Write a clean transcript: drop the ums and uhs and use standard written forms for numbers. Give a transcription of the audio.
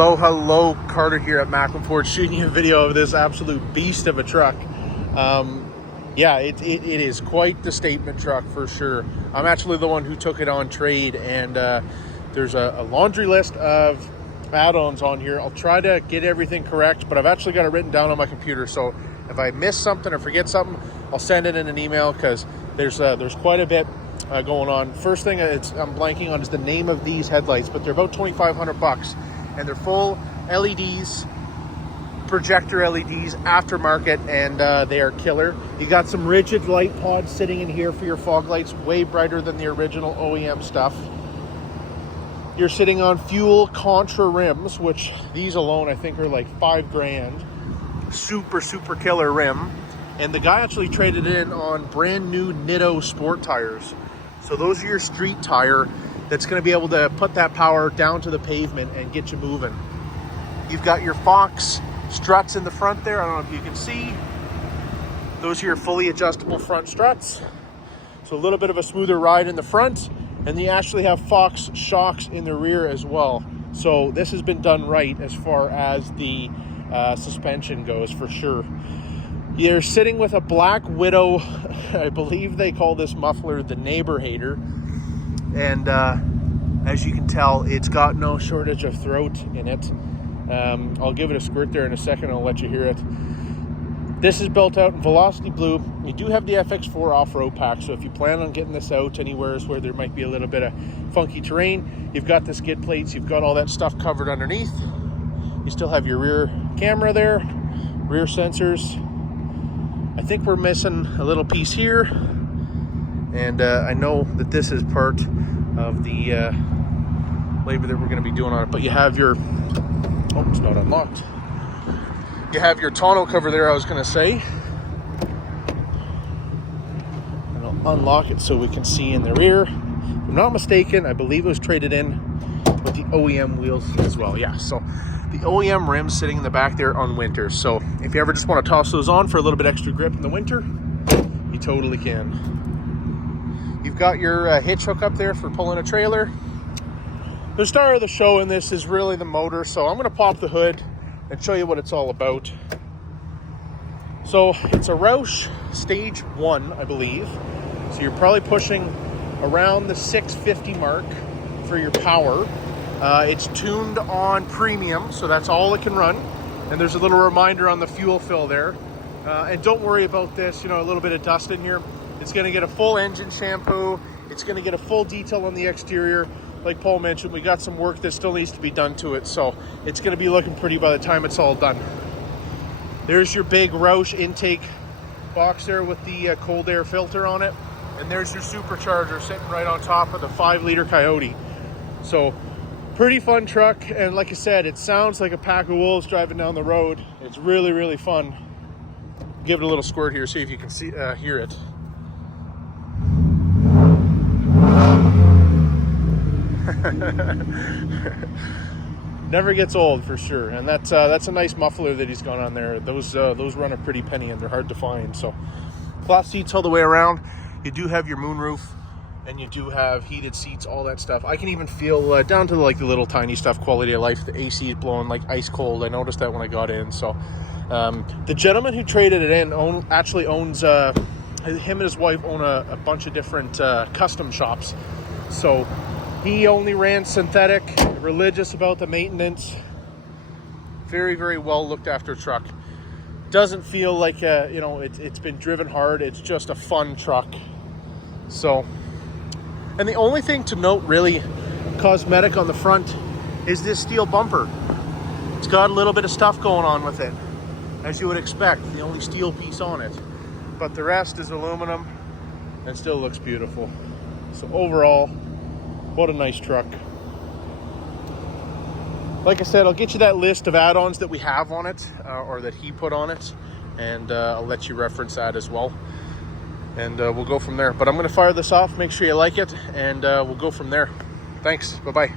Hello, Carter here at Macklin Ford, shooting you a video of this absolute beast of a truck. Yeah, it is quite the statement truck for sure. I'm actually the one who took it on trade, and there's a laundry list of add-ons on here. I'll try to get everything correct, but I've actually got it written down on my computer, so if I miss something or forget something, I'll send it in an email, because there's quite a bit going on. First thing I'm blanking on is the name of these headlights, but they're about $2,500, and they're full LEDs, projector LEDs, aftermarket, and they are killer. You got some rigid light pods sitting in here for your fog lights, way brighter than the original OEM stuff. You're sitting on fuel contra rims, which these alone I think are like $5,000. Super killer rim. And the guy actually traded in on brand new Nitto sport tires. So those are your street tire that's going to be able to put that power down to the pavement and get you moving. You've got your Fox struts in the front there. I don't know if you can see. Those are your fully adjustable front struts. So a little bit of a smoother ride in the front. And you actually have Fox shocks in the rear as well. So this has been done right as far as the suspension goes, for sure. You're sitting with a Black Widow, I believe they call this muffler the Neighbor Hater. And as you can tell, it's got no shortage of throat in it. I'll give it a squirt there in a second. I'll let you hear it. This is built out in Velocity Blue. You do have the FX4 off-road pack, so if you plan on getting this out anywhere where there might be a little bit of funky terrain, you've got the skid plates, you've got all that stuff covered underneath. You still have your rear camera there, rear sensors. I think we're missing a little piece here, and I know that this is part of the labor that we're going to be doing on it, but you have your, oh, it's not unlocked. You have your tonneau cover there, I was going to say. And I'll unlock it so we can see in the rear. If I'm not mistaken, I believe it was traded in with the OEM wheels as well. Yeah, so the OEM rims sitting in the back there on winter. So if you ever just want to toss those on for a little bit extra grip in the winter, you totally can. You've got your hitch hook up there for pulling a trailer. The star of the show in this is really the motor, so I'm going to pop the hood and show you what it's all about. So it's a Roush Stage 1, I believe. So you're probably pushing around the 650 mark for your power. It's tuned on premium, so that's all it can run. And there's a little reminder on the fuel fill there. And don't worry about this, a little bit of dust in here. It's gonna get a full engine shampoo. It's gonna get a full detail on the exterior. Like Paul mentioned, we got some work that still needs to be done to it, so it's going to be looking pretty by the time it's all done. There's your big Roush intake box there with the cold air filter on it, and there's your supercharger sitting right on top of the 5-liter Coyote. So pretty fun truck, and like I said, it sounds like a pack of wolves driving down the road. It's really fun. Give it a little squirt here, see if you can see hear it. Never gets old for sure, and that's a nice muffler that he's got on there. Those run a pretty penny, and they're hard to find. So cloth seats all the way around. You do have your moonroof, and you do have heated seats, all that stuff. I can even feel down to like the little tiny stuff, quality of life. The AC is blowing like ice cold. I noticed that when I got in. So the gentleman who traded it in actually owns him and his wife own a bunch of different custom shops. So he only ran synthetic, religious about the maintenance. Very well looked after truck. Doesn't feel like it's been driven hard. It's just a fun truck. So, and the only thing to note really cosmetic on the front is this steel bumper. It's got a little bit of stuff going on with it, as you would expect, the only steel piece on it. But the rest is aluminum and still looks beautiful. So overall, what a nice truck. Like I said, I'll get you that list of add-ons that we have on it, or that he put on it, and I'll let you reference that as well. And we'll go from there. But I'm going to fire this off, make sure you like it, and we'll go from there. Thanks. Bye-bye.